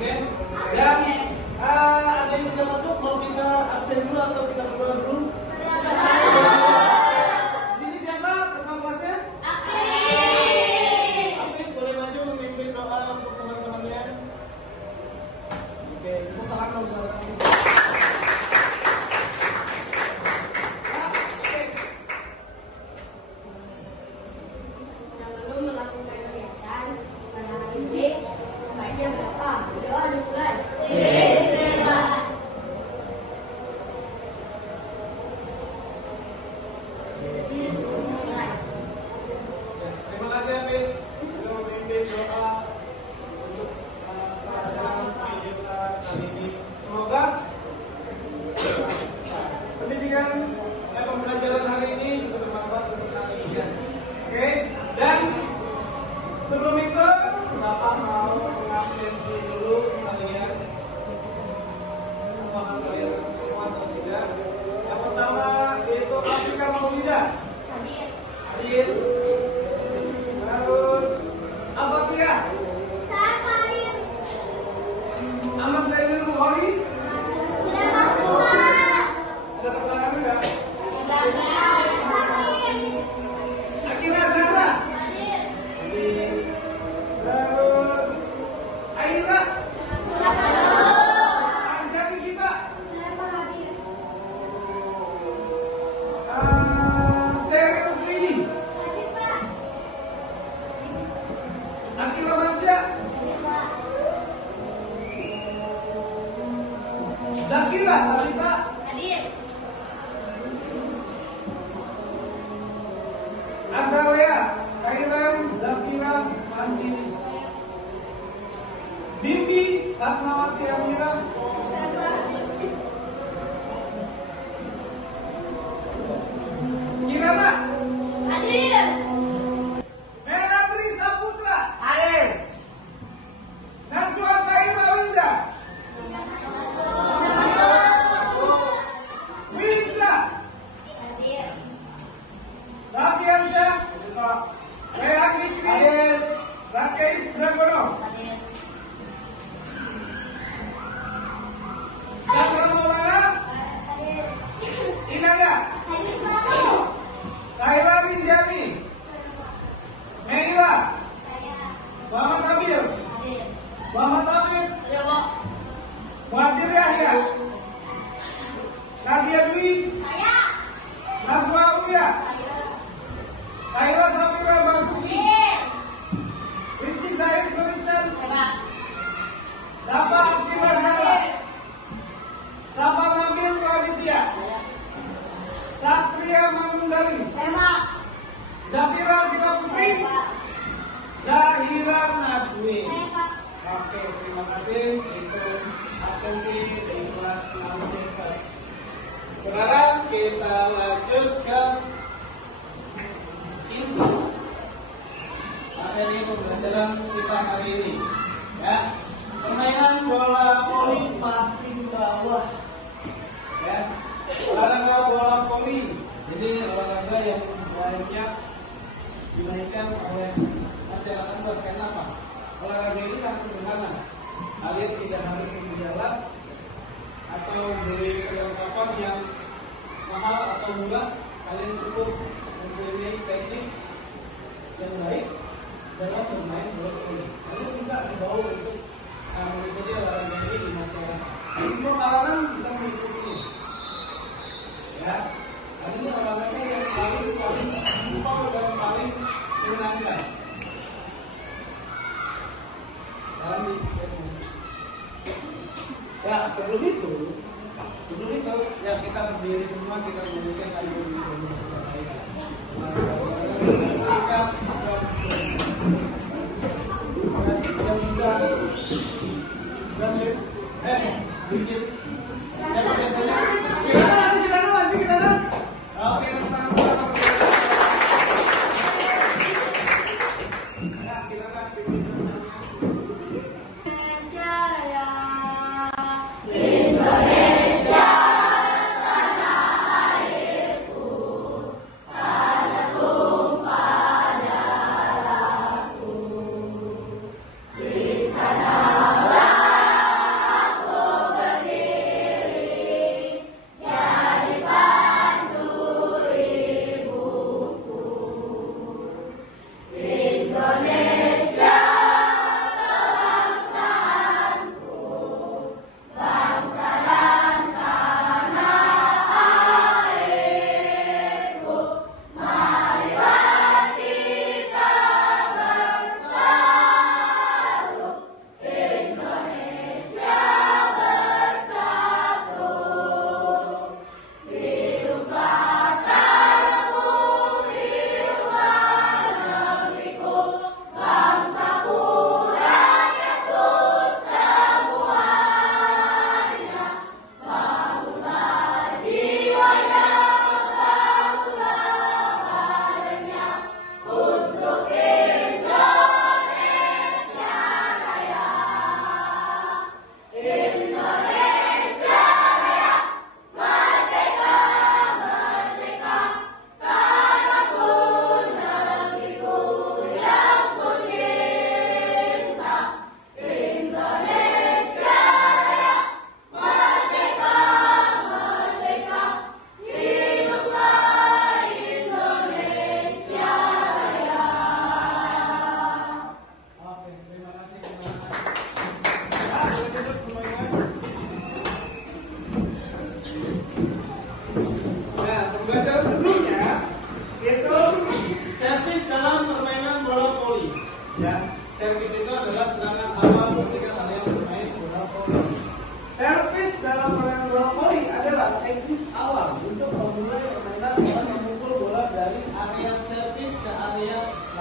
Oke? Dan ada yang tidak masuk, mau kita absen dulu atau kita berdoa dulu? Di sini siapa teman kelasnya? Apis boleh maju memimpin doa untuk teman-temannya. Oke, tepuk tangan dulu. Pembelajaran hari ini bisa bermanfaat untuk kalian. Oke? Dan sebelum itu, Bapak mau mengabsensi dulu kalian. Apakah kalian masuk semua atau tidak? Yang pertama yaitu Afrika Maulida. Hadir. Terus apa tuh ya? Ahmad Zainul Bukhari. Ada keterangan enggak? Akila Zara. Terus Aira. Anjani kita. Seril Fili. Akila Marsya. Zakira Talita. Azalea, Kairan, Zafira, Mandiri. Bibi, Fatmawati Amira. Kirana. Hadir. Melatri Saputra. Hadir. Najwa Kaira Winda. Winza. Hadir. Rafiansyah. Rehan Fikri. Hadir. Rakesh Dragono. Hadir. Chandra Maulana. Hadir. Inaya. Hadir selalu. Kaila Binjami. Meila. Muhammad Kabir. Hadir. Muhammad Hafiz. Hadir, Pak. Wazir Yahya. Nadia Dwi. Saya. Nazwa Uya. Kaila Safira Basuki. Rizky Said Kuritsan. Sapa Akila Zara. Sapa Nabil Raditya. Satria Manunggali. Zafira Akila Putri. Zahira Nadwi. Oke, terima kasih untuk absensi dari kelas 6 CPS. Sekarang kita lanjut ke inti materi pembelajaran kita hari ini, ya. Permainan bola voli passing bawah, ya. Olahraga bola voli, jadi olahraga yang banyak dimainkan oleh masyarakat luas. Karena apa? Olahraga ini sangat sederhana. Kalian tidak harus berjalan atau beli perlengkapan yang mahal atau murah. Kalian cukup mempunyai teknik yang baik dalam bermain bola voli. Lalu bisa dibawa untuk mengikuti olahraga ini di masyarakat. Semua kalangan bisa mengikuti. Ya, ini olahraga yang paling simpel dan paling menyenangkan. Ya, sebelum itu ya kita berdiri semua, kita menyanyikan lagu Indonesia Raya. Kita bisa bikin siapa biasanya? Kita oke, Indonesia tanah airku.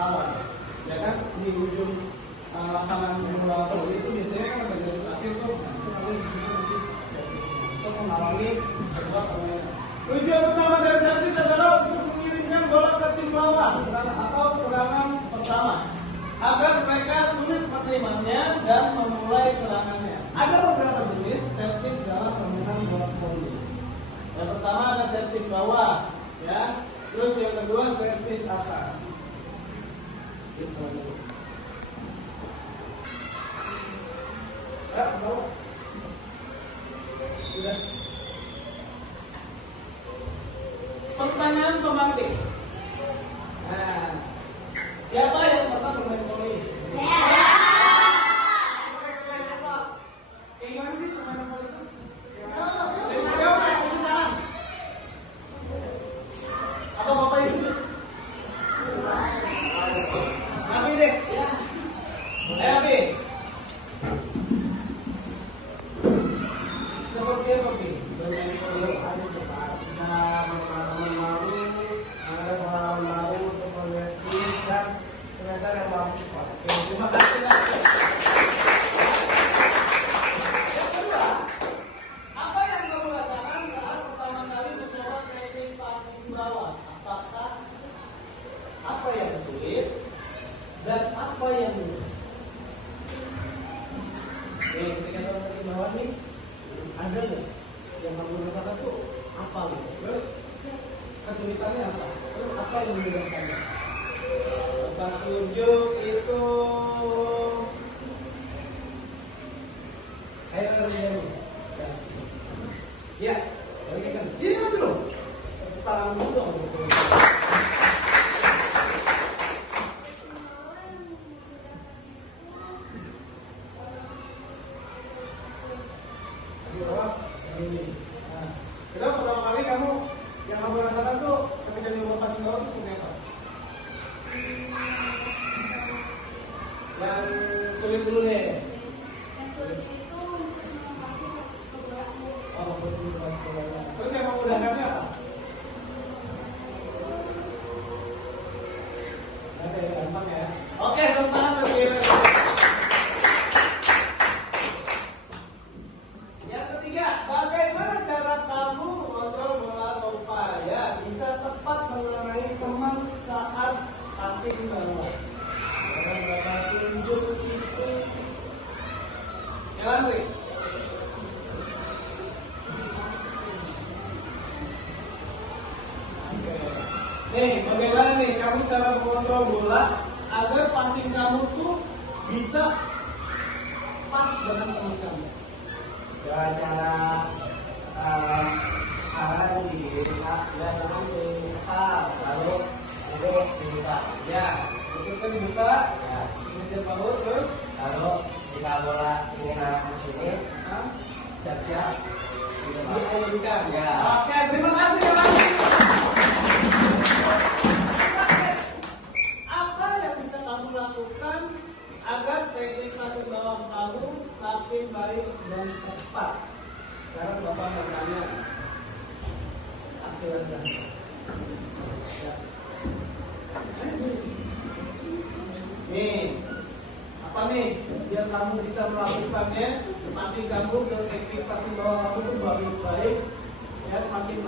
lawan. Ya kan di ujung lapangan bola voli itu biasanya kan ada garis akhir tuh. Untuk menghalangi sebuah permainan. Tujuan utama dari servis adalah untuk mengirimkan bola ke tim lawan atau serangan pertama agar mereka sulit menerimanya dan memulai serangannya. Ada beberapa jenis servis dalam permainan bola voli. Yang pertama ada servis bawah, ya. Terus yang kedua servis atas. Ya, bawah. Sudah. Pertanyaan pemantik. Nah, siapa yang pernah bermain voli? Kayak gimana sih permainan voli itu? Apa bapak itu? Abi deh. Ayo Abi. Seperti apa Abi? Bermain voli ada seperti bisa pengalaman baru, ada pengalaman baru untuk melihat dan pengajar yang bagus Pak. Terima kasih. Yang kedua, apa yang kamu rasakan saat pertama kali mencoba teknik passing bawah? Apakah apa yang sulit dan apa yang mudah? Ketika kamu passing bawah nih, ada nggak yang kamu rasakan tuh apa gitu? Terus kesulitannya apa? Terus apa yang memudahkannya? Petunjuk itu ayo nyanyi. Ya, bagi kan sini dulu. Tangan dulu dong. Kenapa pertama kali kamu yang kamu rasakan tuh ketika nyoba passing bawah itu seperti apa? Yang sulit dulu deh. Yang sulit itu passing ke bola. Oh, passing ke bola. Terus yang memudahkannya apa? Ada yang gampang ya. Oke, teman-teman berdiri. Yang ketiga, bagaimana cara kamu mengontrol bola supaya bisa tepat mengenai teman saat passing bawah? Berapa tunjuk itu? Jalan sih. Nih, bagaimana nih kamu cara mengontrol bola agar passing kamu tuh bisa pas dengan teman kamu? Cara arah di tangan dibuka, lalu duduk dibuka. Ya, itu kan dibuka. Ya, kemudian bahu terus, lalu jika bola ini arah ke sini, siap-siap. Dibuka. Ya. Oke, terima kasih ya. Apa yang bisa kamu lakukan agar teknik passing bawah kamu makin baik dan tepat? Sekarang Bapak bertanya. Aktifkan. Ya. Nih, apa nih? Biar kamu bisa melakukannya, passing kamu dan teknik passing bawah kamu tuh baik, ya semakin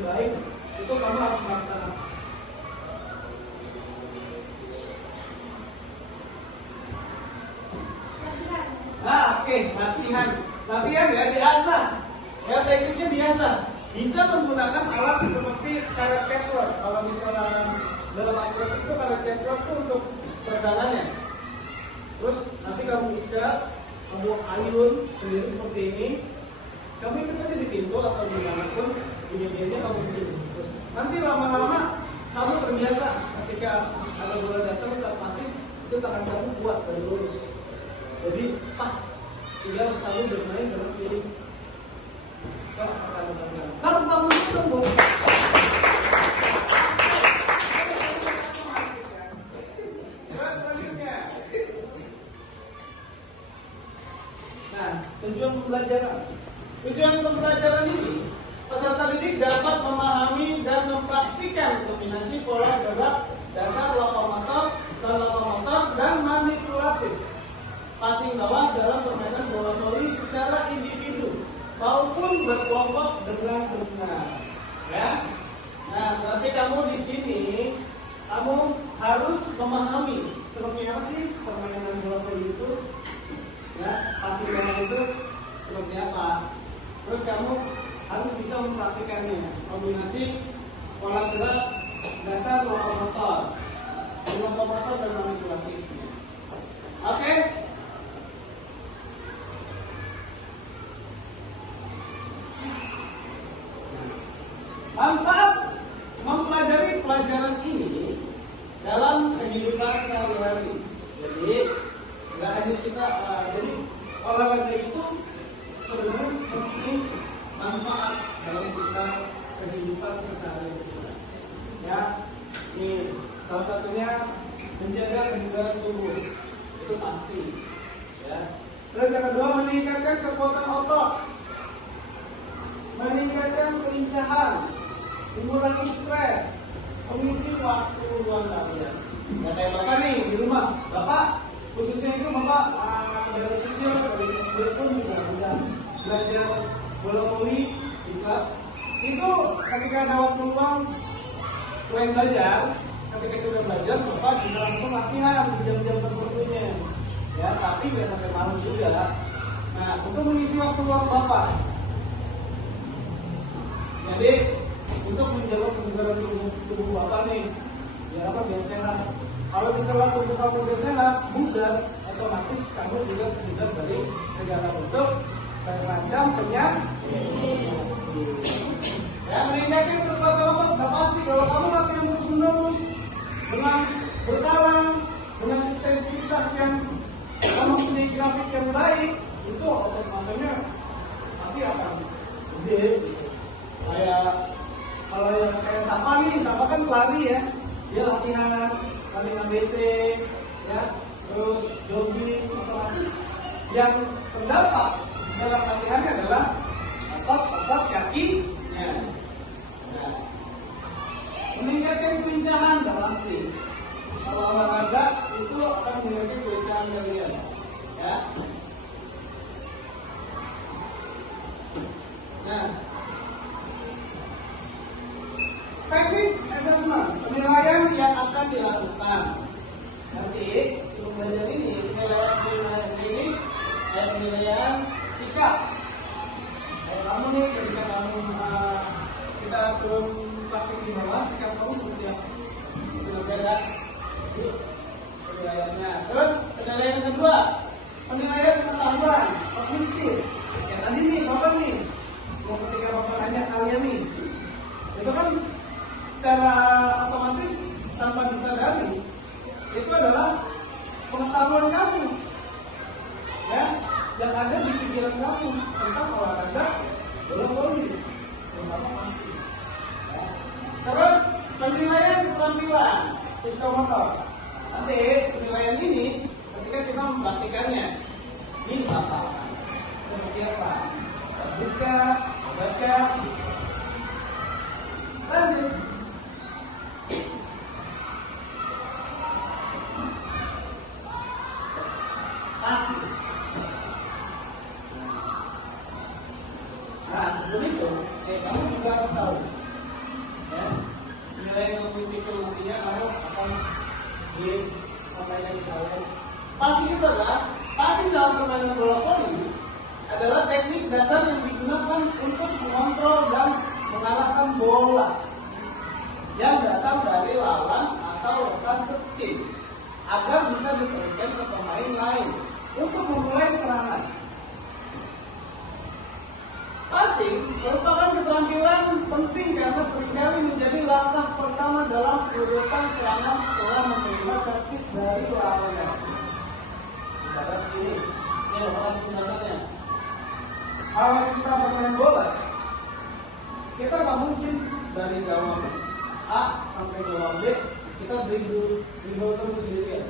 baik. Itu kamu harus melakukan apa? Nah, oke, latihan ya, diasah. Ya, tekniknya biasa. Bisa menggunakan alat seperti karet catwalk. Kalau misalnya dalam atletik itu karet catwalk itu untuk peregangannya. Terus nanti kamu ayun sendiri seperti ini. Kamu ikut aja di pintu atau dimanapun di medianya kamu bikin. Terus nanti lama-lama kamu terbiasa ketika ada bola datang saat passing itu tangan kamu kuat dan lurus. Jadi pas, tinggal kamu bermain dalam feeling. Kamu itu dong. Terus selanjutnya. Nah, tujuan pembelajaran ini peserta didik dapat memahami dan mempraktikkan kombinasi pola gerak dasar lokomotor berkelompok dengan benar. Ya. Nah, berarti kamu di sini kamu harus memahami seperti apa sih permainan bola voli itu. Ya, pasti bola itu seperti apa. Terus kamu harus bisa mempraktikannya, kombinasi pola gerak dasar lokomotor, lokomotor dan manipulatif. Oke? Manfaat mempelajari pelajaran ini dalam kehidupan sehari-hari. Jadi nggak hanya kita, jadi olahraga itu sebenarnya penting manfaat dalam kita kehidupan sehari-hari kita. Ya, ini salah satunya menjaga kebugaran tubuh itu pasti. Ya. Terus yang kedua meningkatkan kekuatan otot, meningkatkan kelincahan, mengurangi stres, mengisi waktu luang kalian. Ya kayak bapak nih di rumah, bapak khususnya itu bapak dari kecil dari SD pun juga bisa belajar bola voli di klub. Itu ketika ada waktu luang selain belajar, ketika sudah belajar bapak juga langsung latihan di jam-jam tertentunya. Ya tapi nggak sampai malam juga. Nah untuk mengisi waktu luang bapak, jadi untuk menjaga kebugaran tubuh bapak nih, ya apa biar sehat. Kalau misalnya tubuh kamu udah sehat, bugar, otomatis kamu juga terhindar dari segala bentuk terancam penyakit. Ya meningkatkan kekuatan otot, sudah pasti kalau kamu latihan terus-menerus dengan berkala, dengan intensitas yang mempunyai grafik yang baik, itu otot masanya pasti akan gede. Kalau yang kayak Sapa nih, Sapa kan pelari ya, dia latihan ABC, ya, terus jogging, otomatis yang terdapat dalam latihannya adalah otot kakinya. Nah, meningkatkan kelincahan, dah pasti. Kalau olahraga itu akan meningkatkan kelincahan kalian, ya. Nah. Teknik assessment, penilaian yang akan dilakukan. Nanti untuk belajar ini, penilaian sikap. Kamu nih ketika kamu kita belum praktik di bawah, sikap kamu seperti apa? Itu berbeda. Itu penilaiannya. Terus penilaian yang kedua, penilaian pengetahuan, kognitif. Ya tadi nih, bapak nih, ketika bapak nanya kalian nih, itu kan secara otomatis tanpa disadari itu adalah pengetahuan kamu, ya, yang ada di pikiran kamu tentang olahraga bola voli, terutama pasti. Ya. Terus penilaian keterampilan psikomotor. Nanti penilaian ini ketika kita mempraktikannya, ini apa? Seperti apa? Bisa baca. Lanjut. Asik. Nah sebelum itu, kamu juga harus tahu, ya, nilai kognitif nantinya kamu akan disampaikan ke kalian. Passing itu adalah passing dalam permainan bola voli adalah teknik dasar yang digunakan untuk mengontrol dan mengalahkan bola yang datang dari lawan atau rekan setim agar bisa diteruskan ke pemain lain untuk memulai serangan. Passing merupakan keterampilan penting karena seringkali menjadi langkah pertama dalam urutan serangan setelah menerima servis dari lawannya. Ibarat ini adalah penjelasannya. Kalau kita bermain bola, kita nggak mungkin dari gawang A sampai gawang B kita dribble terus sendirian.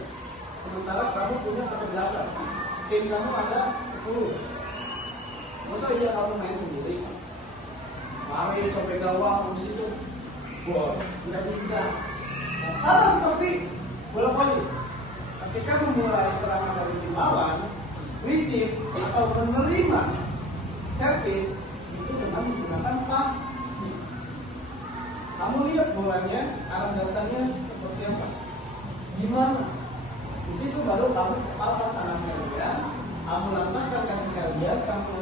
Sementara kamu punya kesebelasan, tim kamu ada 10. Masa iya kamu main sendiri? Mari sampai gawang di situ, gol, nggak bisa. Sama seperti bola voli. Ketika memulai serangan dari tim lawan, receive atau menerima servis itu dengan menggunakan pasif. Kamu lihat bolanya, arah datangnya seperti apa? Gimana? Di situ baru kamu kepalkan tangan kalian, kamu langkahkan kaki kalian, kamu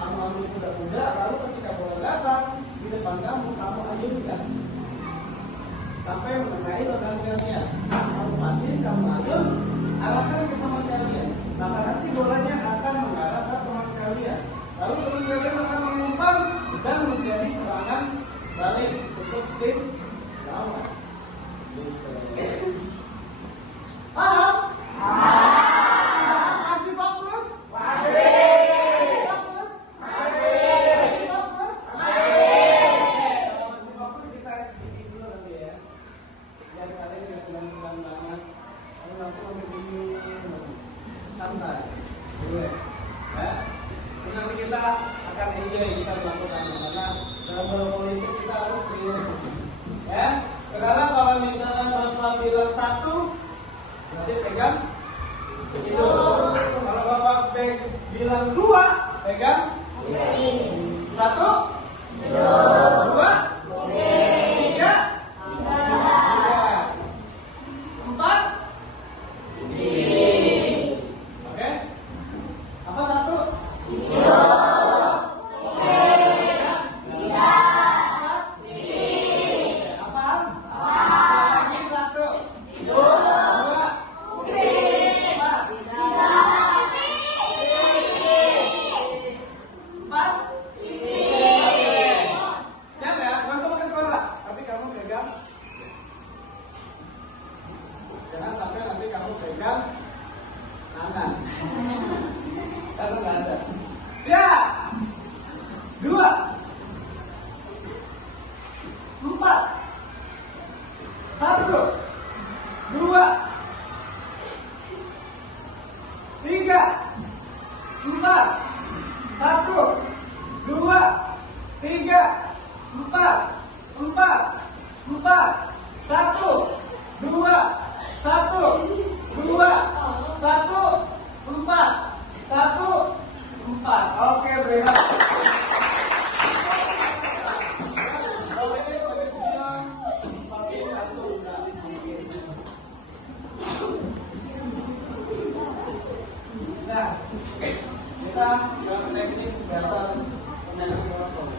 ambil kuda-kuda, lalu ketika bola datang di depan kamu ayunkan sampai mengenai lengan kalian. Kamu pasif, kamu ayun, arahkan ke teman kalian. Maka nanti bolanya akan mengarah ke teman kalian. Lalu teman kalian akan mengumpan dan menjadi serangan balik untuk tim lawan. Gitu. Paham? Masih fokus? Masih fokus? Masih fokus? Kalau masih fokus kita sedikit dulu nanti ya. Biar kalian nggak pelan-pelan banget. Kalau nanti begini santai, relax. Ya. Terus nanti kita akan enjoy kita melakukannya karena dalam berpolitik kita harus serius. Ya. Sekarang kalau misalnya Bapak bilang 1, berarti pegang itu. Kalau Bapak bilang 2, pegang 1, 2, 3, 4. Oke? Apa 1? 4. Oke, benar. Nah, kita dalam teknik dasar permainan bola voli.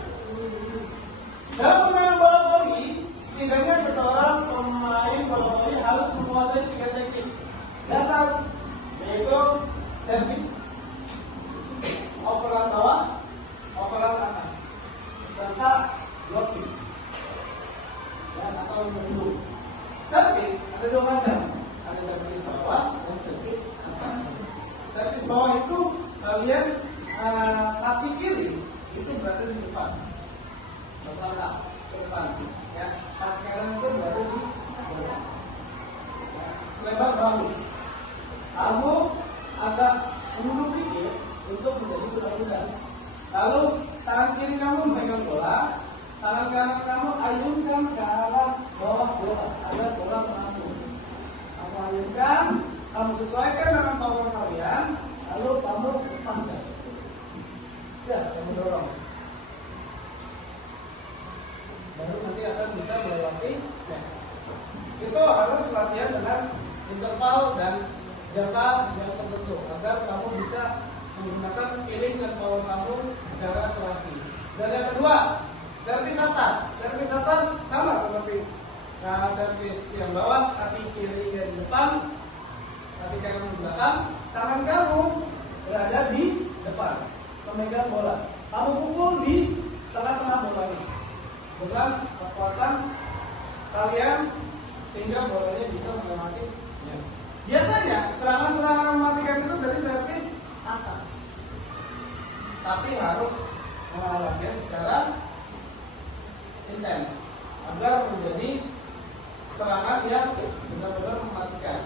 Dalam permainan bola voli, setidaknya seseorang pemain bola voli harus menguasai 3 teknik dasar, yaitu servis, operan bawah, operan atas, serta blocking. Dan atau mendukung. Servis ada 2 macam, ada servis bawah dan servis atas. Servis bawah itu kalian kaki kiri itu berada di depan, bertolak ke depan, ya. Kaki kanan itu berada di bawah, ya. Selebar bahu. Kamu agak mundur dikit untuk menjadi kuda-kuda. Lalu tangan kiri kamu memegang bola, tangan kanan kamu ayunkan ke arah bawah bola agar bola mengatur. Kamu ayunkan, kamu sesuaikan dengan power kalian, lalu kamu lepaskan. Ya, kamu dorong. Baru nanti akan bisa melewati. Itu harus latihan dengan interval dan jangka yang tertentu agar kamu bisa menggunakan feeling dan power kamu secara serasi. Dan yang kedua, servis atas. Servis atas sama seperti servis yang bawah, kaki kiri di depan, kaki kanan di belakang, tangan kamu berada di depan, memegang bola. Kamu pukul di tengah-tengah bolanya dengan kekuatan kalian sehingga bolanya bisa melewati. Biasanya serangan-serangan mematikan itu dari servis atas, tapi harus melakukannya secara intens agar menjadi serangan yang benar-benar mematikan.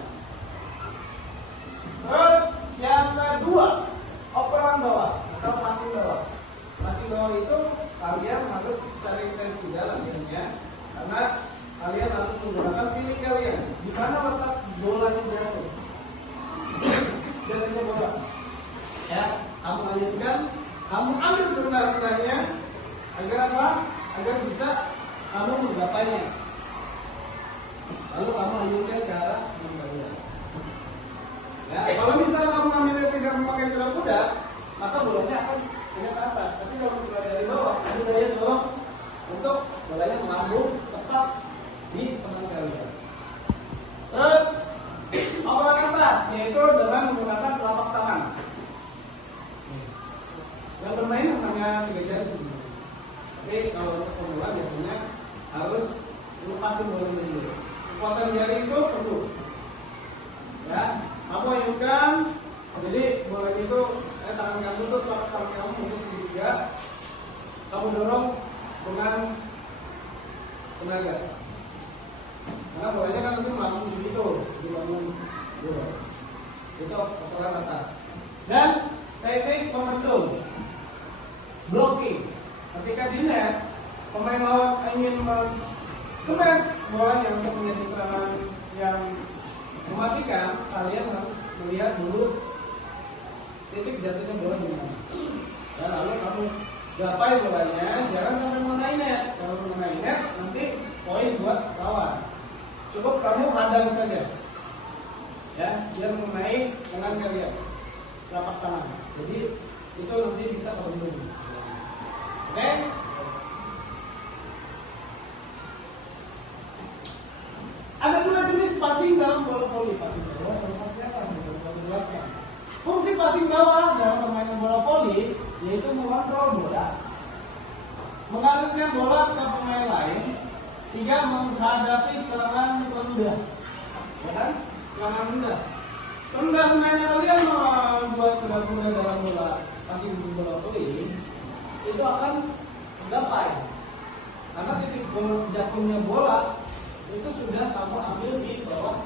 Terus yang kedua, operan bawah atau passing bawah. Passing bawah itu kalian harus secara intens juga latihannya, karena kalian harus menggunakan feeling kalian. Di mana letak bolanya jatuh? Jatuhnya bola. Ya, kamu ayunkan, kamu ambil serendah-rendahnya, Agar apa? Agar bisa kamu menggapainya. Lalu kamu ayunkan ke arah kembalian. Ya, kalau misalnya kamu ngambilnya tidak memakai gerak kuda, maka bolanya akan tidak ke atas. Tapi kalau misalnya dari bawah, ada daya dorong untuk bolanya melambung tepat di tangan kalian. Terus operan atas, yaitu dengan menggunakan telapak tangan. Yang bermain hanya 3 jari sebenarnya. Tapi kalau untuk pemula biasanya harus lepasin bolanya dulu. Kekuatan jari itu perlu. Ya, kamu ayunkan, jadi bolanya itu tangan kamu itu telapak tangan kamu untuk segitiga. Kamu dorong dengan tenaga. Karena bolanya kan nanti melambung begitu, dilambung dulu. Itu operan atas. Dan teknik pemendung, blocking. Ketika di net, pemain lawan ingin smash bolanya untuk menjadi serangan yang mematikan, kalian harus melihat dulu titik jatuhnya bola di mana. Dan lalu kamu gapai bolanya, jangan sampai mengenai net. Kalau mengenai net, nanti poin buat lawan. Cukup kamu hadang saja, ya, biar mengenai tangan kalian, telapak tangan. Jadi itu nanti bisa terlindungi. Oke? Ada 2 jenis passing dalam bola voli. Passing bawah sama passing atas. Saya jelaskan. Fungsi passing bawah dalam permainan bola voli yaitu mengontrol bola, mengalirkan bola ke pemain lain hingga menghadapi serangan rendah. Ya kan? Serangan rendah. Serendah rendahnya kalian membuat kuda-kuda dalam bola passing bola voli itu akan gapai. Karena titik jatuhnya bola itu sudah kamu ambil di bawah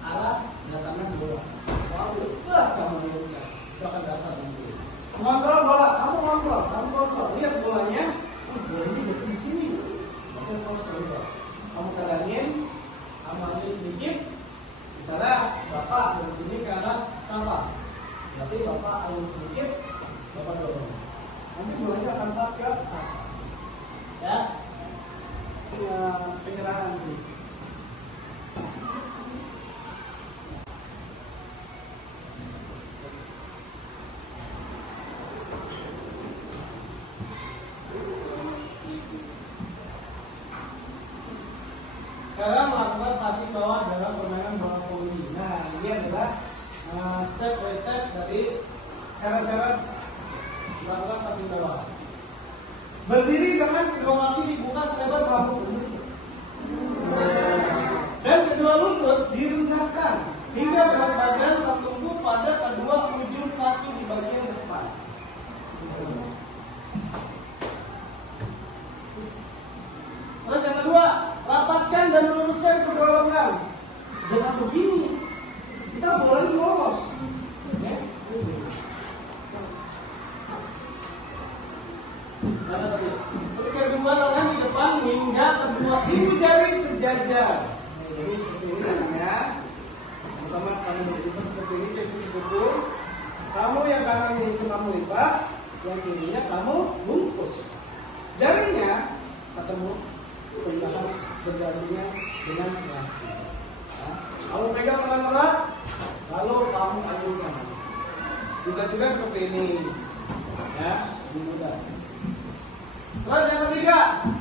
arah datangnya bola. Lalu terus kamu lihat, itu akan datang nanti. Mengontrol bola, kamu kontrol, lihat bolanya, bolanya jatuh di sini. Maka kamu harus kontrol. Kamu kadangin, kamu ambil sedikit. Misalnya bapak dari sini ke arah sampah, berarti bapak ambil sedikit, bapak dorong. Nanti bolanya akan pas ke sampah. Ya. Penyerahan sih. Cara melakukan passing bawah dalam permainan bola voli. Nah, ini adalah step by step dari cara-cara melakukan passing bawah. Berdiri dengan kedua kaki dibuka selebar bahu dan kedua lutut direndahkan hingga berat badan tertumpu pada kedua ujung kaki di bagian depan. Terus yang kedua, rapatkan dan luruskan kedua lengan. Jangan begini, kita bolanya lolos. Ketika kedua lengan di depan hingga kedua ibu jari sejajar. Jadi seperti ini namanya. Pertama kamu berlipat seperti ini, kupu-kupu. Kamu yang kanannya itu kamu lipat, yang kirinya kamu bungkus. Jarinya ketemu sebelahan bergantinya dengan selasi. Ya. Kamu pegang erat-erat, lalu kamu ayunkan. Bisa juga seperti ini, ya, lebih mudah. Terus yang ketiga,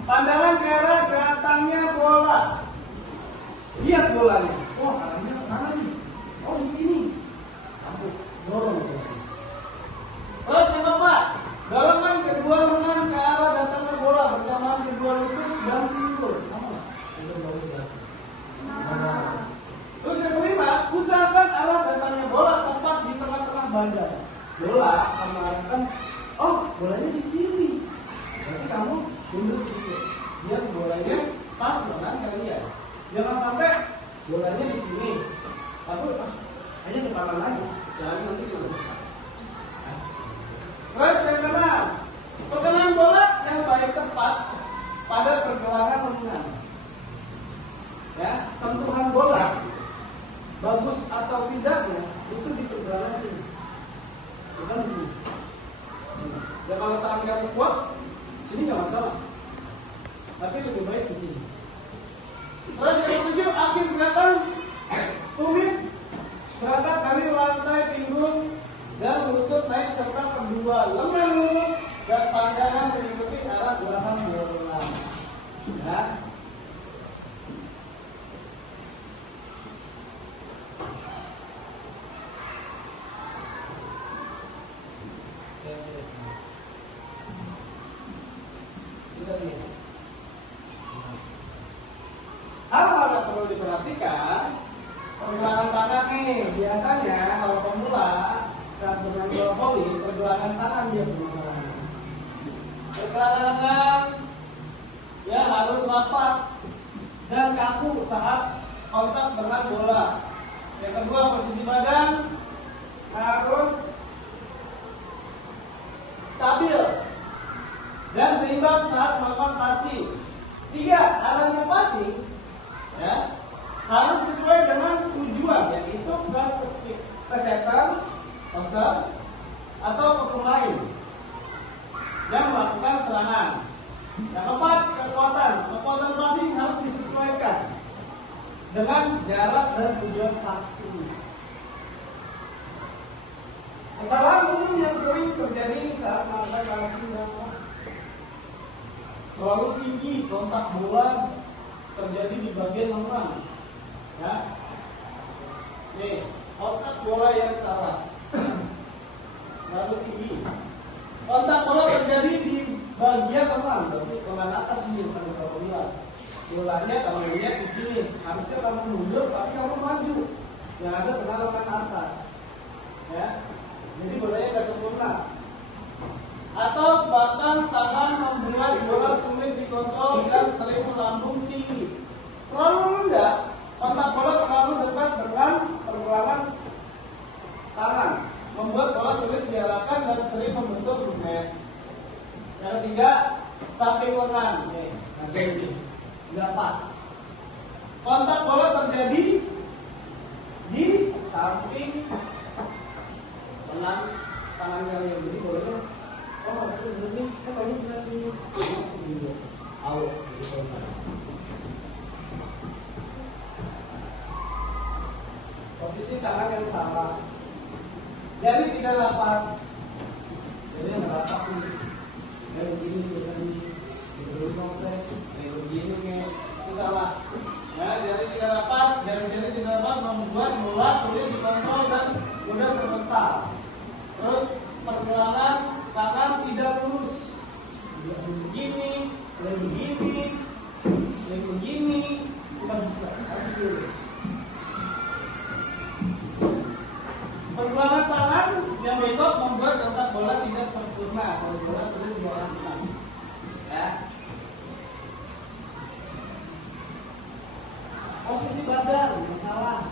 pandangan ke arah datangnya bola. Lihat bolanya. Oh, arahnya ke mana nih? Oh, di sini. Kamu dorong. Terus yang keempat, dorongkan kedua lengan ke arah datangnya bola bersamaan kedua lutut dan pinggul. Sama. Terus yang kelima, usahakan arah datangnya bola tepat di tengah-tengah badan. Bola akan mengarahkan, oh, bolanya di sini. Berarti kamu mundur sedikit, biar bolanya pas dengan kalian. Jangan sampai bolanya di sini, lalu hanya ke kanan lagi, jangan nanti ke belakang. Terus yang keenam, perkenalan bola yang baik tepat pada pergelangan lengan. Ya, sentuhan bola bagus atau tidaknya itu di pergelangan sini, bukan di sini. Ya kalau tangan kamu kuat, Sini nggak masalah. Tapi lebih baik di sini. Terus yang ketujuh, akhir gerakan tumit berangkat dari lantai pinggul dan lutut naik serta kedua lengan lurus dan pandangan mengikuti arah gerakan berulang. Ya. Hal-hal yang perlu diperhatikan, pergelangan tangan nih, biasanya kalau pemula saat bermain bola voli, pergelangan tangan dia bermasalah. Pergelangan tangan ya harus rapat dan kaku saat kontak dengan bola. Yang kedua, posisi badan harus stabil dan seimbang saat melakukan passing. 3, arahnya passing ya harus sesuai dengan tujuan, yaitu ke setter, passer, atau ke pemain yang melakukan serangan. Yang keempat, kekuatan passing harus disesuaikan dengan jarak dan tujuan passing. Kesalahan umum yang sering terjadi saat melakukan passing adalah terlalu tinggi kontak bola terjadi di bagian lengan. Ya, nih kontak bola yang salah, terlalu tinggi. Kontak bola terjadi di bagian lengan, berarti lengan atas ini bukan kalau bilang. Bolanya kalau lihat di sini, harusnya kamu mundur, tapi kamu maju. Yang ada kena lengan atas. Ya, jadi bolanya nggak sempurna. Atau bahkan tangan membuat bola sulit dikontrol dan sering melambung tinggi. Terlalu rendah, kontak bola terlalu dekat dengan pergelangan tangan, membuat bola sulit diarahkan dan sering membentuk movement. Yang ketiga, samping lengan, nih hasil ini nggak pas. Kontak bola terjadi di samping lengan tangan kalian, jadi bolanya oh, sebenarnya kan tadi kita sini out gitu. Posisi tangan yang salah, jari tidak rapat, jadi yang rapat nih, kayak begini biasanya, sebelum kontak, kayak begini itu salah. Ya, jari tidak rapat, jari-jari tidak rapat membuat bola sulit dikontrol dan mudah terbentak. Terus pergelangan tangan tidak lurus, begini, begini, tidak bisa, harus lurus. Pergelangan tangan yang bengkok membuat kontak bola tidak sempurna kalau bola sulit diarahkan. Ya. Posisi badan yang salah,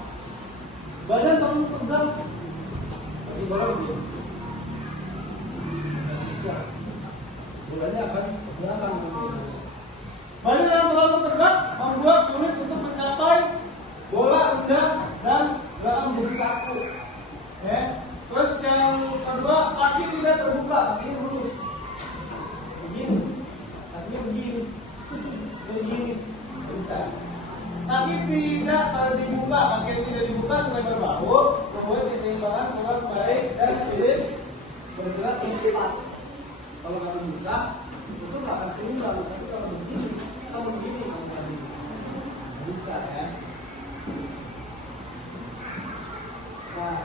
badan terlalu tegak, posisi bola begini. Bolanya akan ke belakang. Badan yang terlalu tegak membuat sulit untuk mencapai bola rendah dan belakang menjadi kaku. Terus yang kedua, kaki tidak terbuka, kaki lurus. Begini, hasilnya begini, bisa. Kaki tidak dibuka, kaki tidak dibuka selebar bahu, membuat keseimbangan kurang baik dan sulit bergerak ke depan. Kalau kamu buka, itu nggak akan seimbang. Tapi kalau begini, bisa ya. Nah,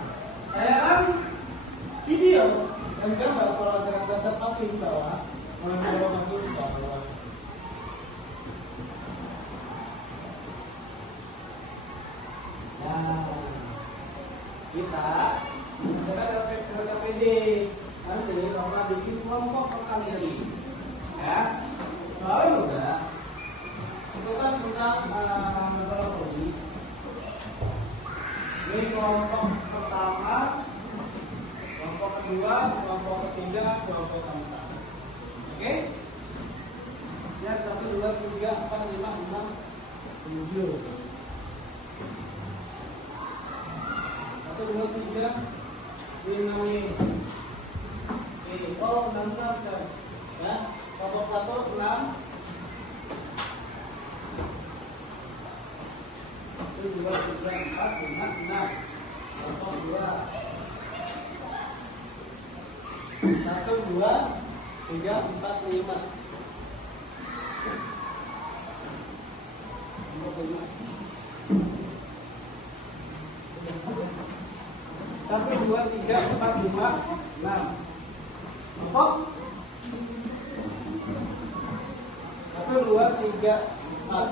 tayangan video dan gambar pelajaran dasar passing bawah, mulai bola masuk ke bawah. Nah, kita ada PD. Nanti kalau bikin kelompok kalian ini, ya, soalnya udah sebutkan tentang bola voli. Ini kelompok pertama, kelompok kedua, kelompok ketiga, kelompok keempat. Oke? Lihat 1, 2, 3, 4, 5, 6, 7. 1, 2, 3, 5 nih. Oh, 6 ya. Kelompok 1 6. Itu 2 3 4 5 6. Kelompok 2. 1 2 3 4 5. Kelompok 5. 1 2 3 4 5 6. Kelompok 1 2 3 4.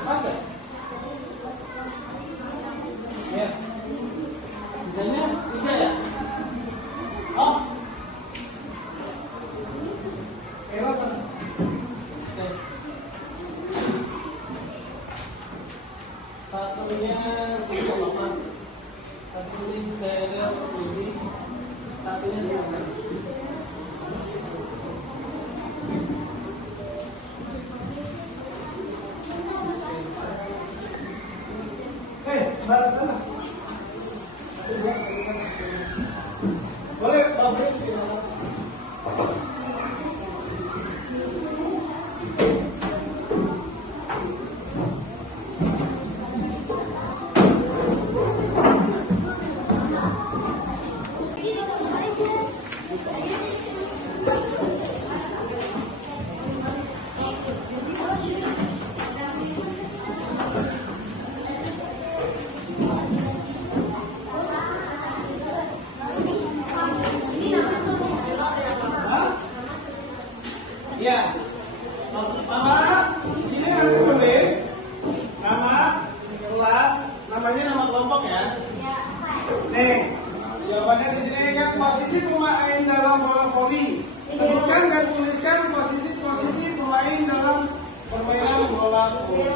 Pas ya? Ya. Sisanya 3 ya? Oh. Error sana. Oke. Satunya 1,8. Satu ini serial ini. Satunya selesai. Balik sana. Boleh, boleh. Ya, nama di sini nanti tulis nama kelas, namanya nama kelompok ya. Nih, jawabannya di sini kan posisi pemain dalam bola voli. Sebutkan dan tuliskan posisi pemain dalam permainan bola voli.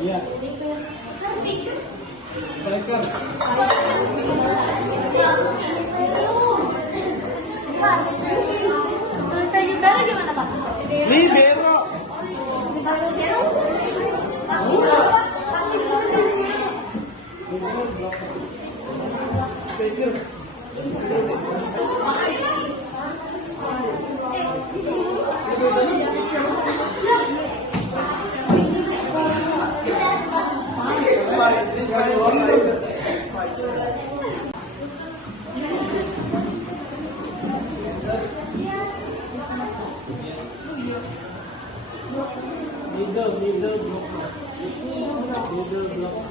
Iya. Striker. Tulisan Libero gimana, Pak? Libero. Libero. Striker. Middle block.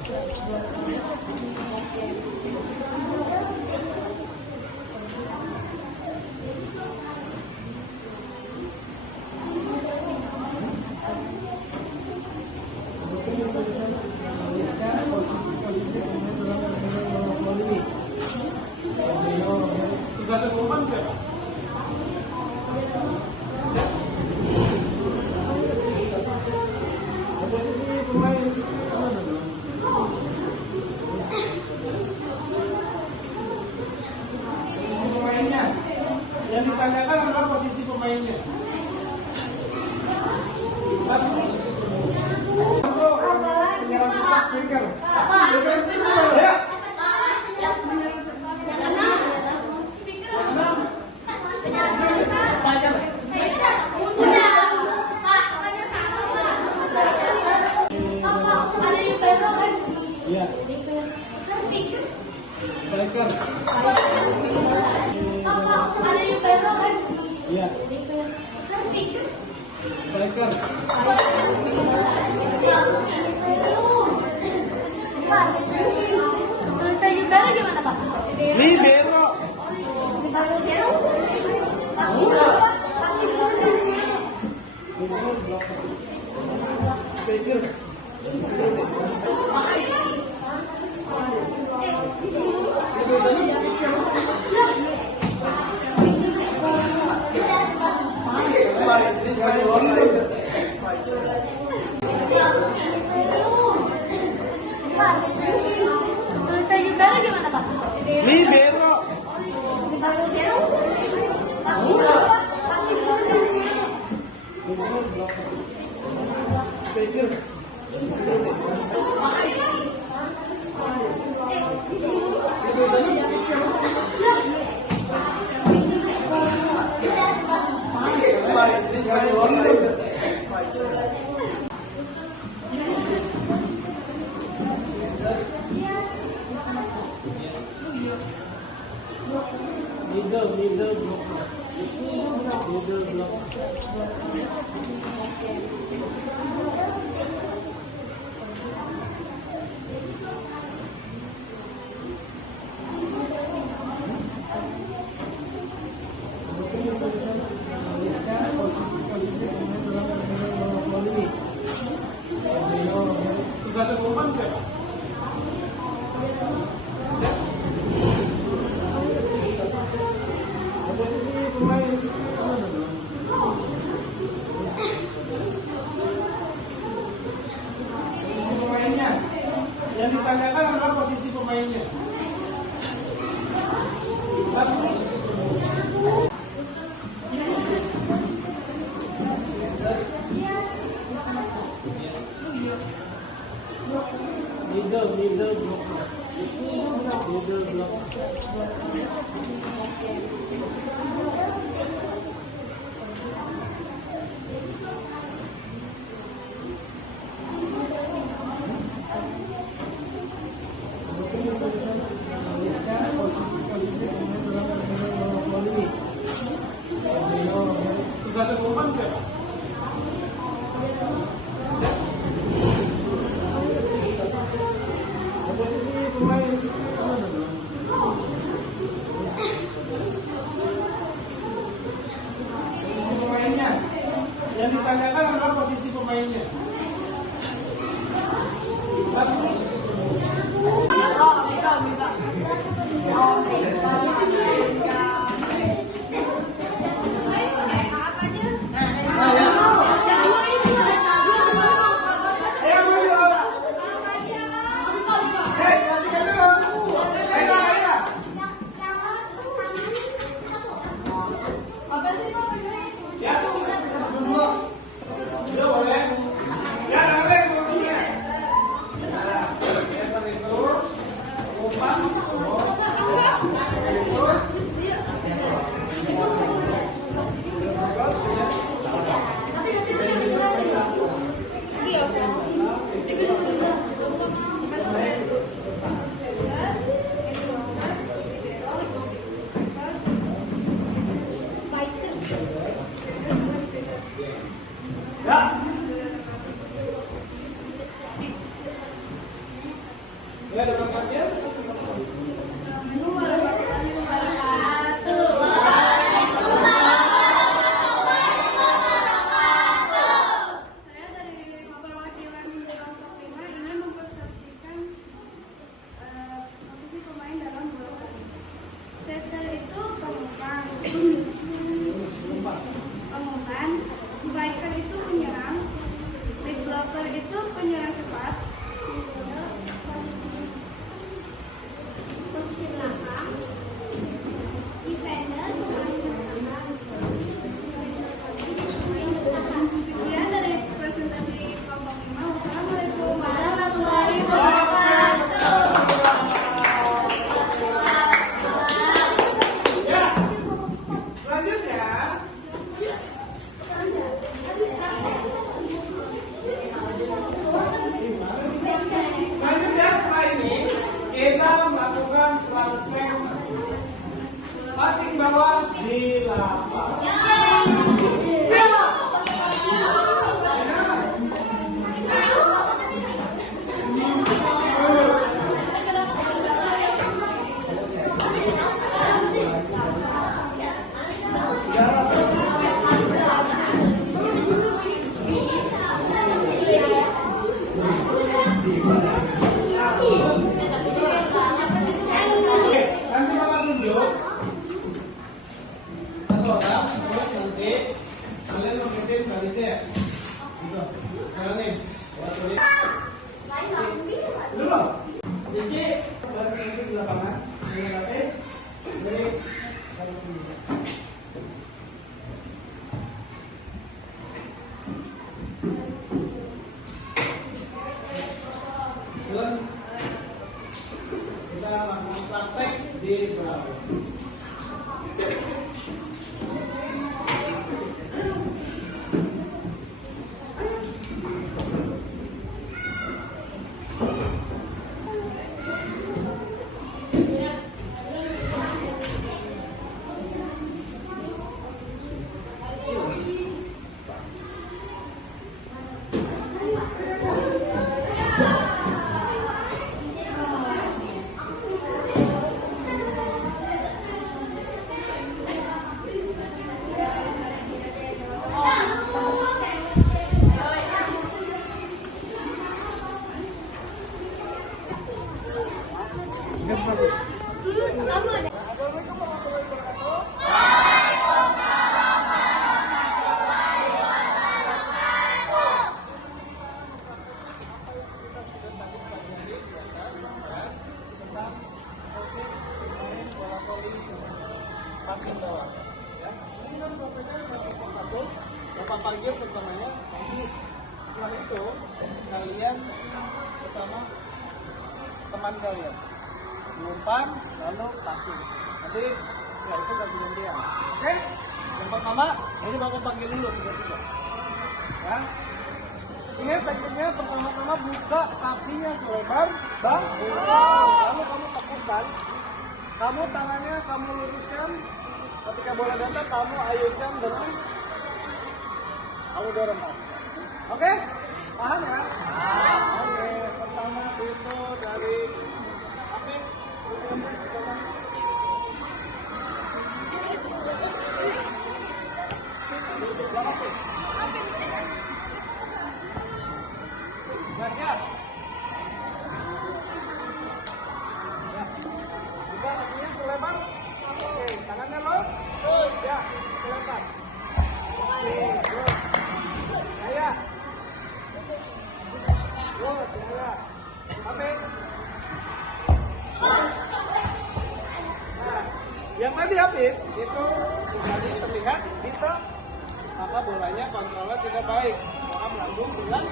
Tugas umum siapa? Posisi pemain posisi pemainnya yang ditanyakan adalah posisi pemainnya. Bukan posisi pemainnya. Untuk penyerang cepat striker. Ya. striker. Ada di Vero kan? Iya, striker. Tulisan di Vero gimana Pak? Libero. Di Vero? Striker. Tulisan di Vero gimana Pak? Libero. Di Vero? Striker. Middle block. Tugas umum siapa? Posisi pemain posisi pemainnya. Yang ditanyakan adalah posisi pemainnya. Bukan posisi pemainnya. Middle block. Tugas umum siapa? Posisi pemain posisi pemainnya. Yang ditanyakan adalah posisi pemainnya. Bukan posisi pemainnya. Ya, dua. Boleh. Oke, nanti Mama tunjuk satu orang, terus nanti kalian mengikuti barisnya. Gitu. Selain dulu. Jadi baris nanti di lapangan. Oke. Jadi baris sini. Dan kita lakukan praktek di bawah. Passing bawah, ya. Ini kan prakteknya nomor 1. Bapak panggil pertamanya, nanti setelah itu kalian bersama teman kalian umpan lalu passing. Nanti setelah itu ganti-gantian. Oke? Yang pertama, ini bapak panggil dulu tiga-tiga. Ya. Ingat tekniknya pertama-tama buka kakinya selebar bangku. Lalu kamu tepukan. Kamu tangannya kamu luruskan, ketika bola datang kamu ayunkan dengan kamu dorong. Oke? Paham ya? Oke, pertama itu dari Hafiz. Sudah siap? Buka kakinya selebar. Oke, tangannya lo. Ya, selebar. Oke, good. Jaya. Good, Jaya. Habis. Nah, yang tadi habis itu tadi terlihat kita maka bolanya kontrolnya tidak baik. Maka melambung bulan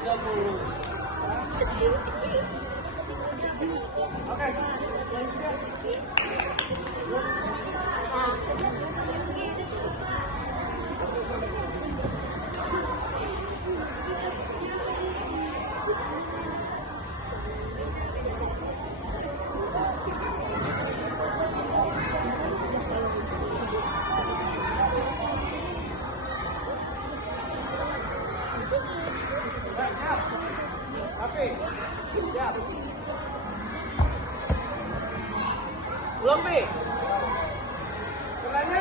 tidak mulus. Oke, siap. Oke, siap. Belum, Pi? Setelahnya,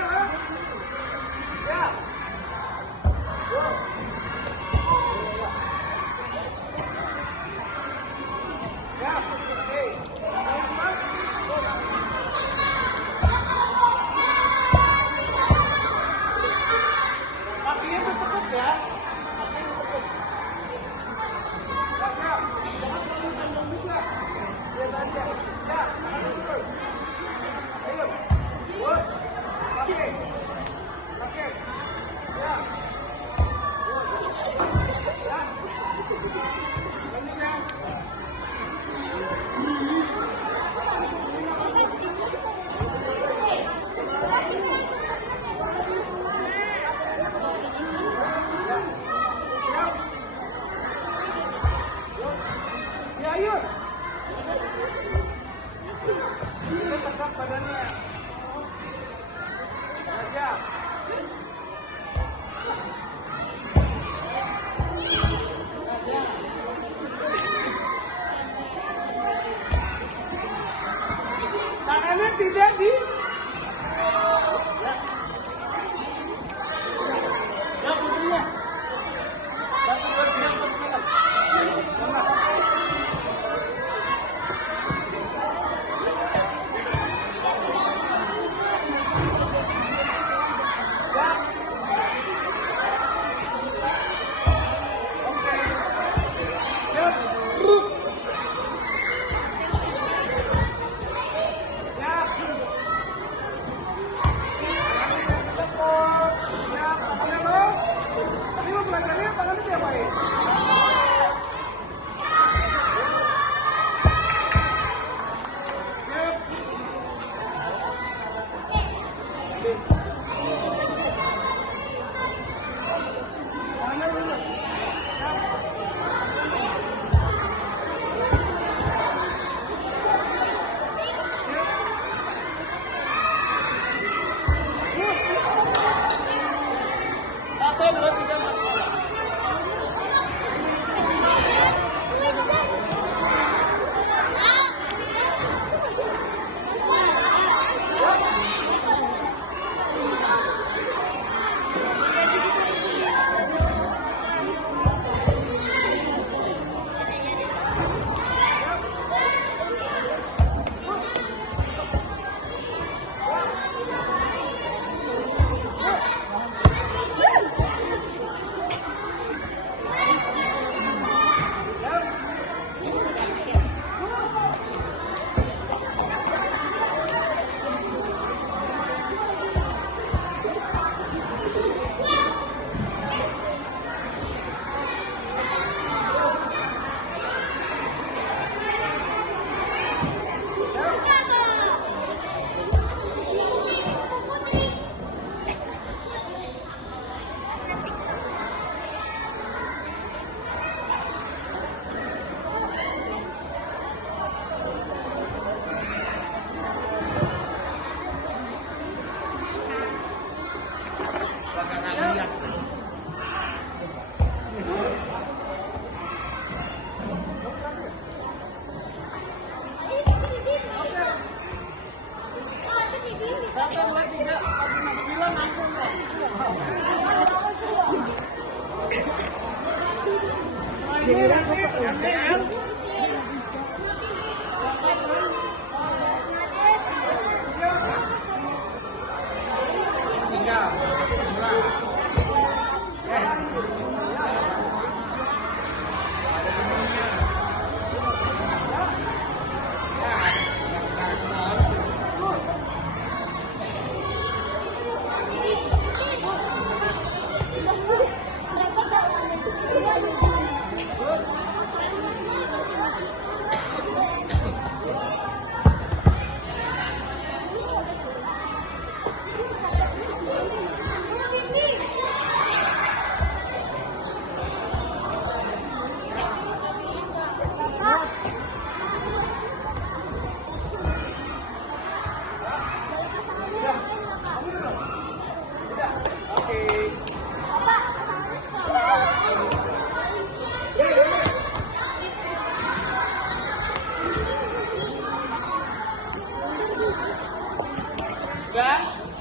Sudah?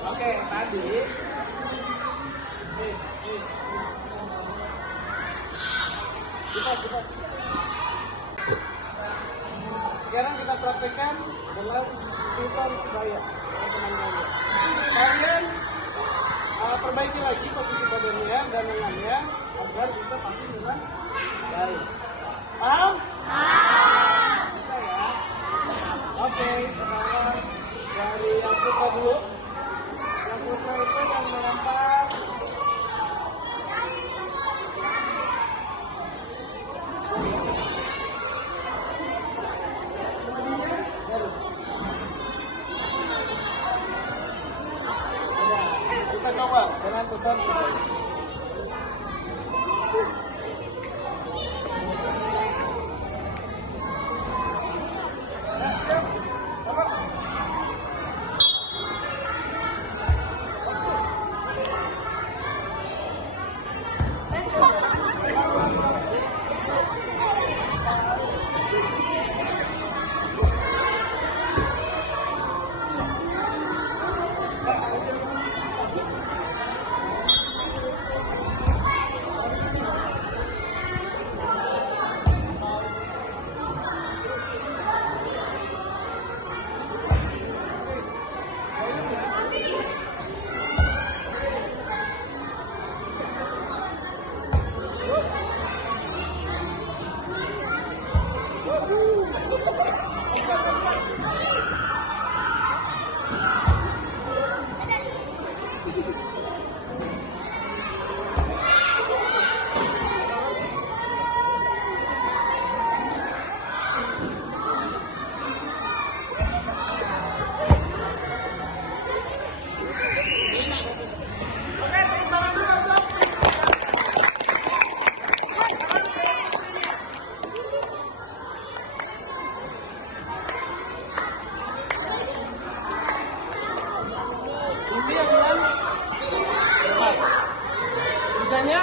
Oke, tadi. Sekarang kita praktekkan dalam tutor sebaya. Kalian perbaiki lagi posisi badannya dan lengannya agar bisa tampil dengan baik. Paham? Bisa ya? Oke, sekarang dari yang putra dulu. Yang putra itu yang melompat. Kita coba dengan tutor sebaya. Ini yang bilang bisanya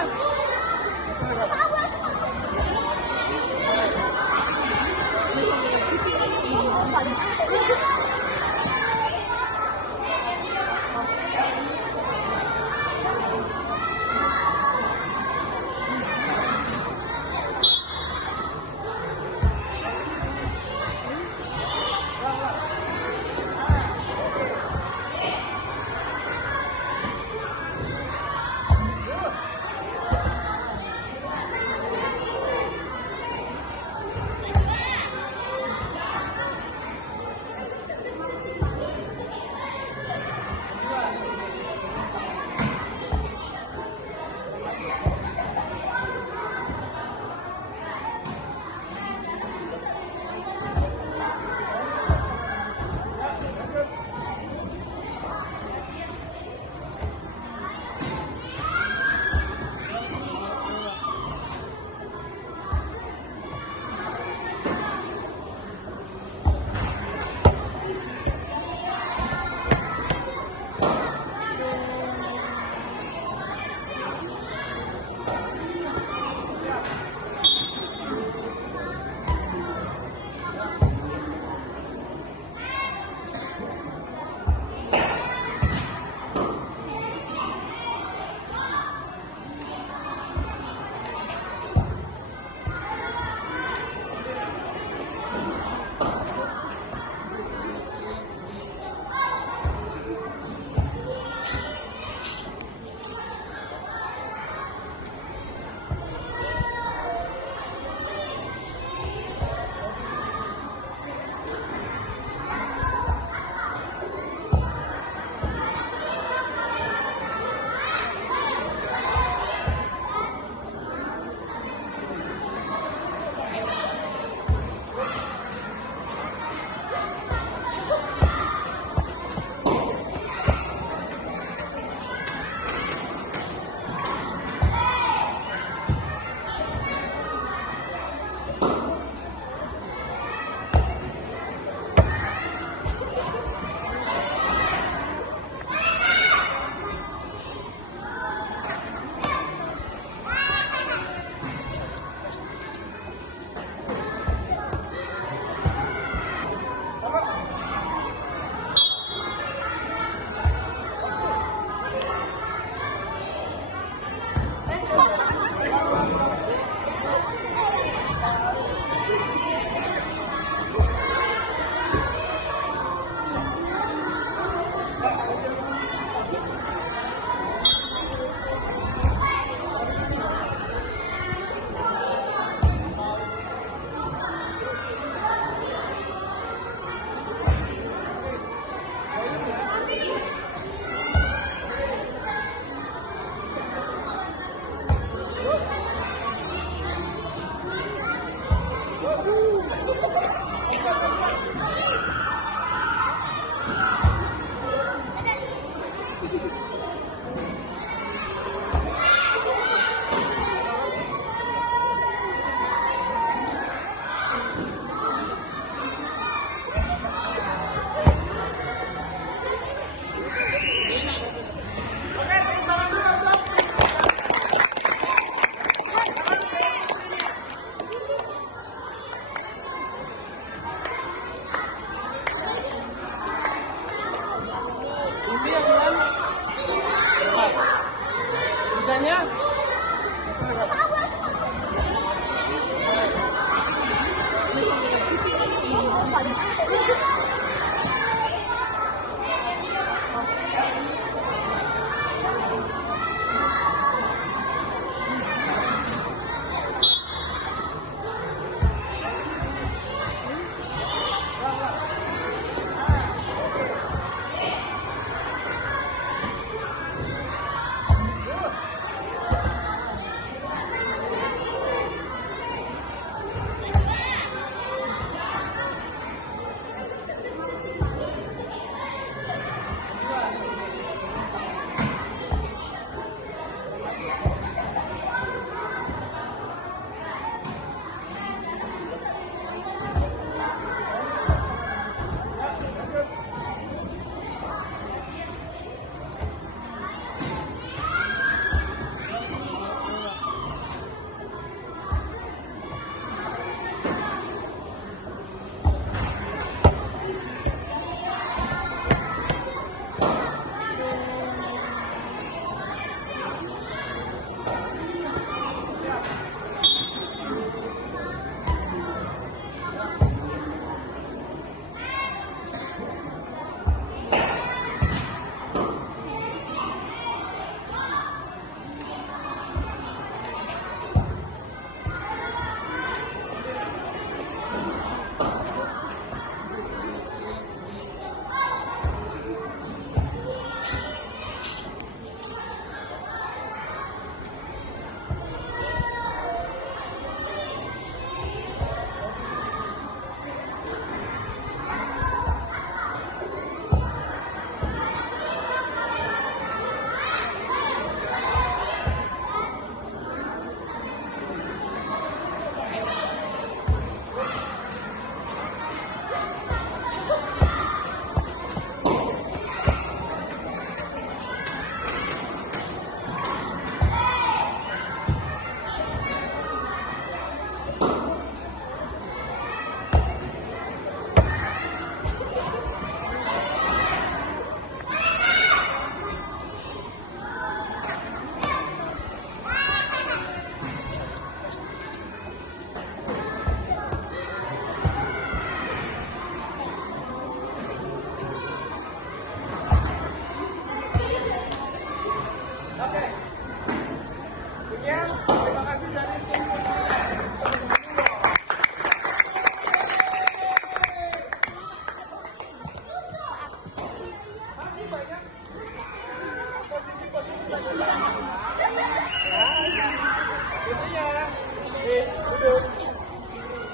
Caranya?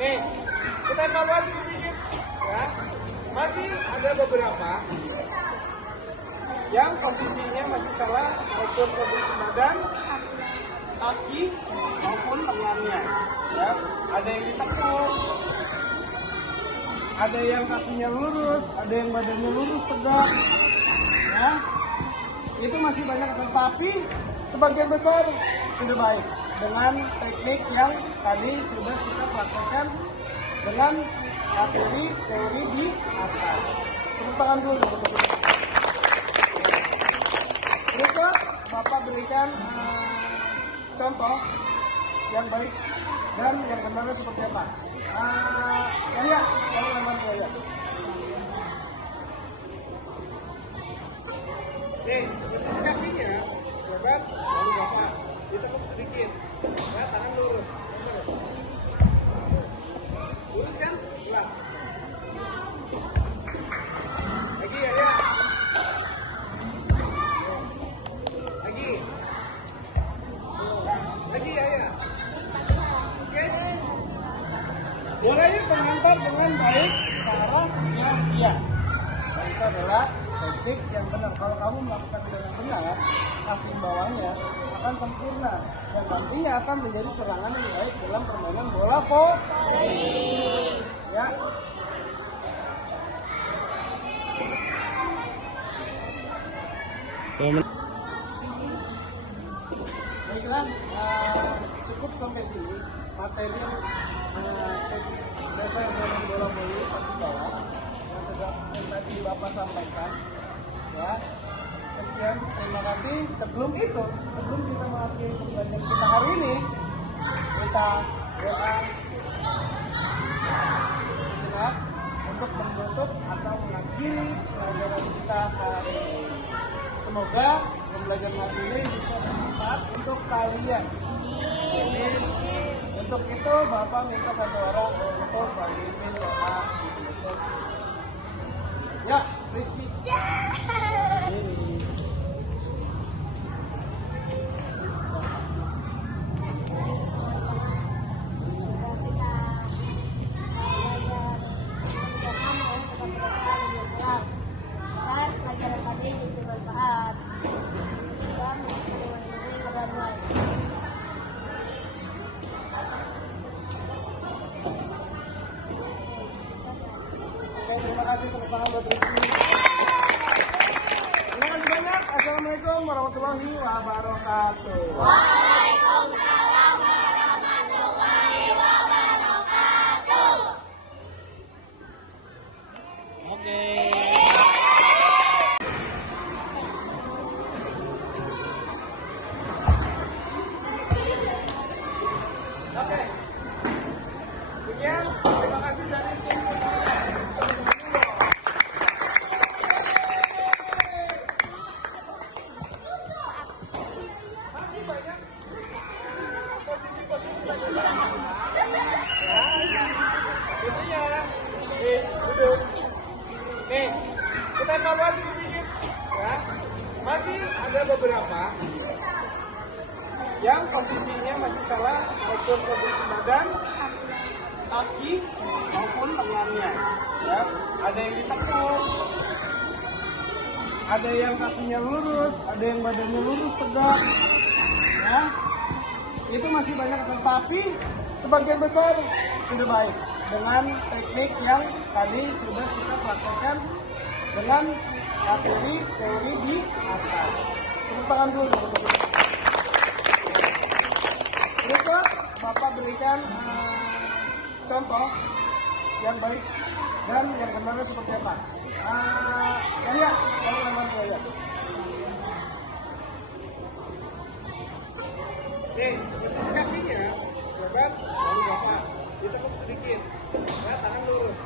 Nih, kita evaluasi sedikit ya. Masih ada beberapa yang posisinya masih salah, maupun posisi badan, kaki maupun tangannya ya. Ada yang ditekuk, ada yang kakinya lurus, ada yang badannya lurus tegak ya. Itu masih banyak, tetapi sebagian besar sudah baik dengan teknik yang tadi sudah kita praktekkan dengan teori di atas. Tepuk tangan dulu. Berikut Bapak berikan contoh yang baik dan yang benar seperti apa. Ya, kalau memang ya. Oke, posisi kakinya, ya kan? Lalu Bapak ditekuk sedikit, ya, tangan lurus. Lurus kan? Pelan. Lagi ya, ya. Lagi. Lagi ya, ya. Oke. Boleh mengantar dengan baik searahnya iya. Itu adalah teknik yang benar. Kalau kamu melakukan dengan benar, keseimbangannya akan sempurna dan nantinya akan menjadi serangan yang baik dalam permainan bola voli. Ya. Baiklah, cukup sampai sini materi dasar dalam bola voli pasti bawah yang tadi Bapak sampaikan. Ya. sekian, terima kasih. Sebelum kita mengakhiri pembelajaran kita hari ini, kita doa sejenak untuk menutup atau mengakhiri pelajaran kita hari ini. Semoga pembelajaran hari ini bisa bermanfaat untuk kalian. Jadi, untuk itu Bapak minta satu orang untuk bantuin doa. Ya, Rizky. Ini. Terima kasih tepuk tangan buat Rizky. Terima kasih banyak. Assalamualaikum warahmatullahi wabarakatuh. Waalaikumsalam warahmatullahi wabarakatuh. Oke. Sekian, terima kasih dari tim. Oke, kita evaluasi sedikit ya. Masih ada beberapa yang posisinya masih salah, maupun posisi badan, kaki maupun lengannya ya. Ada yang ditekuk, ada yang kakinya lurus, ada yang badannya lurus tegak ya. Itu masih banyak, tapi sebagian besar sudah baik dengan teknik yang tadi sudah kita praktekkan dengan teori di atas. Tepuk tangan dulu. Berikut Bapak berikan contoh yang baik dan yang benar seperti apa. Ya, kalau teman saya. Oke, posisi kakinya, ya kan? Lalu Bapak ditekuk sedikit, ya, tangan lurus.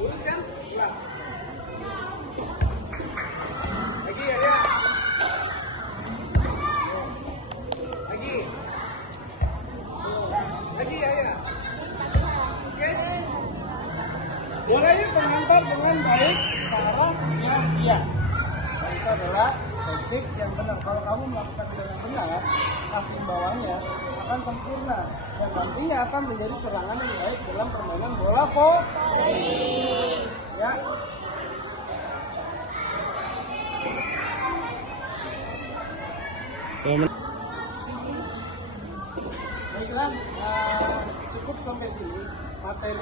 Lurus kan? Pelan. Lagi ya, ya. Lagi. Lagi ya, ya. Oke. Boleh mengantar dengan baik searah yang iya. Itu adalah teknik yang benar. Kalau kamu melakukan dengan benar, keseimbangannya akan sempurna dan nantinya akan menjadi serangan yang baik dalam permainan bola voli. Ya. Baiklah, cukup sampai sini materi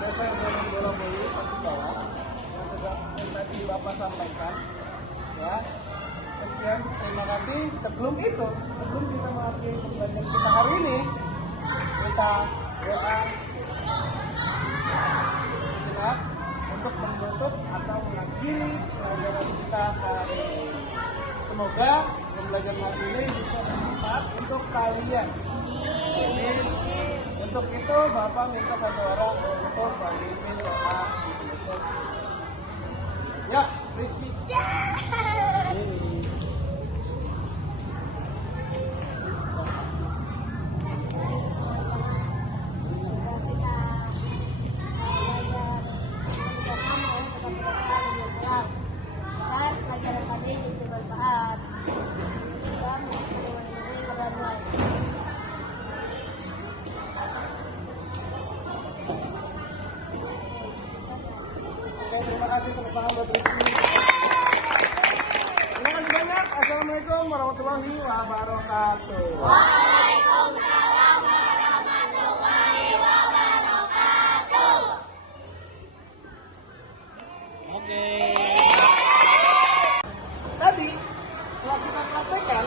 dasar dalam bola voli pasti bawah yang tadi Bapak sampaikan. Ya. Sekian, terima kasih. Sebelum kita mengakhiri pembelajaran kita hari ini, kita doa sejenak untuk menutup atau mengakhiri pelajaran kita hari ini. Semoga pembelajaran hari ini bisa bermanfaat untuk kalian. Jadi, untuk itu Bapak minta satu orang untuk bantuin doa. Ya, Rizky. Ini. Terima kasih tepuk tangan buat Rizky. Terima kasih banyak. Assalamualaikum warahmatullahi wabarakatuh. Waalaikumsalam warahmatullahi wabarakatuh. Oke. Tadi setelah kita praktekkan,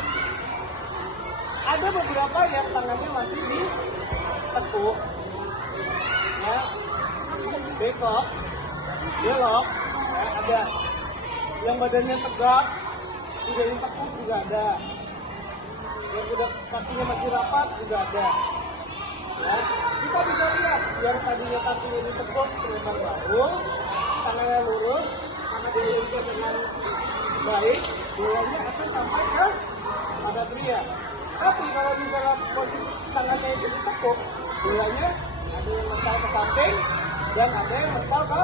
ada beberapa yang tangannya masih ditekuk, ya, bekok, belok, ya. yang badannya tegak, tidak ditekuk juga ada. Yang udah kakinya masih rapat juga ada. Ya, kita bisa lihat yang tadinya kakinya ditekuk selebar bahu, tangannya lurus, karena diikat dengan baik, bolanya akan sampai ke Mas Satria. Tapi kalau misalnya posisi tangannya itu ditekuk, bolanya ada yang mental ke samping dan ada yang mental ke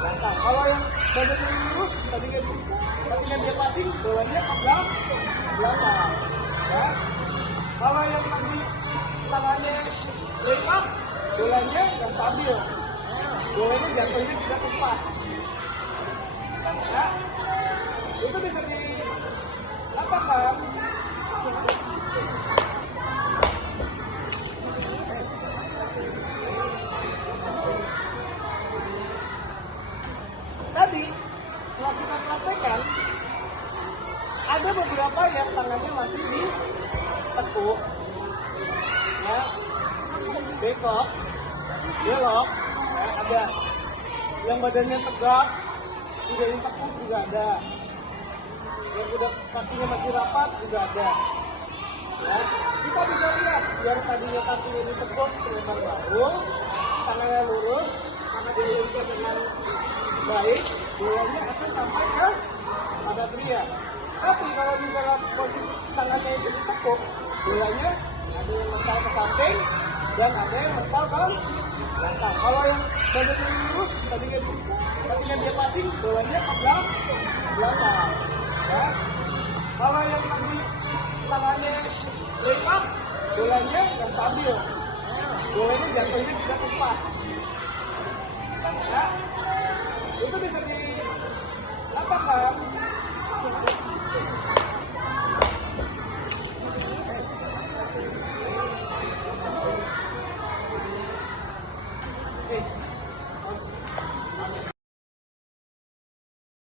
belakang. Kalau yang badannya lurus, tadinya dia passing, bolanya ke belakang. Ya. Kalau yang tadi tangannya lepak, bolanya nggak stabil, bolanya jatuhnya tidak tepat. Ya, itu bisa dilakukan. Tadi setelah kita praktekkan, ada beberapa yang tangannya masih ditekuk, ya, bengkok, belok, ya, ada yang badannya tegak, tidak ditekuk juga ada, yang udah kakinya masih rapat juga ada. Ya, kita bisa lihat yang tadinya kakinya ditekuk selebar bahu, tangannya lurus, karena diikat dengan baik, bolanya akan sampai ke Mas Satria. Tapi kalau misalnya posisi tangannya itu ditekuk, bolanya ada yang mental ke samping dan ada yang mental ke belakang. Kalau yang badannya lurus, tadinya dia passing, bolanya ke belakang. Ya. Kalau yang tadi tangannya lepak, bolanya nggak stabil, bolanya jatuhnya tidak tepat. Ya, itu bisa dilakukan.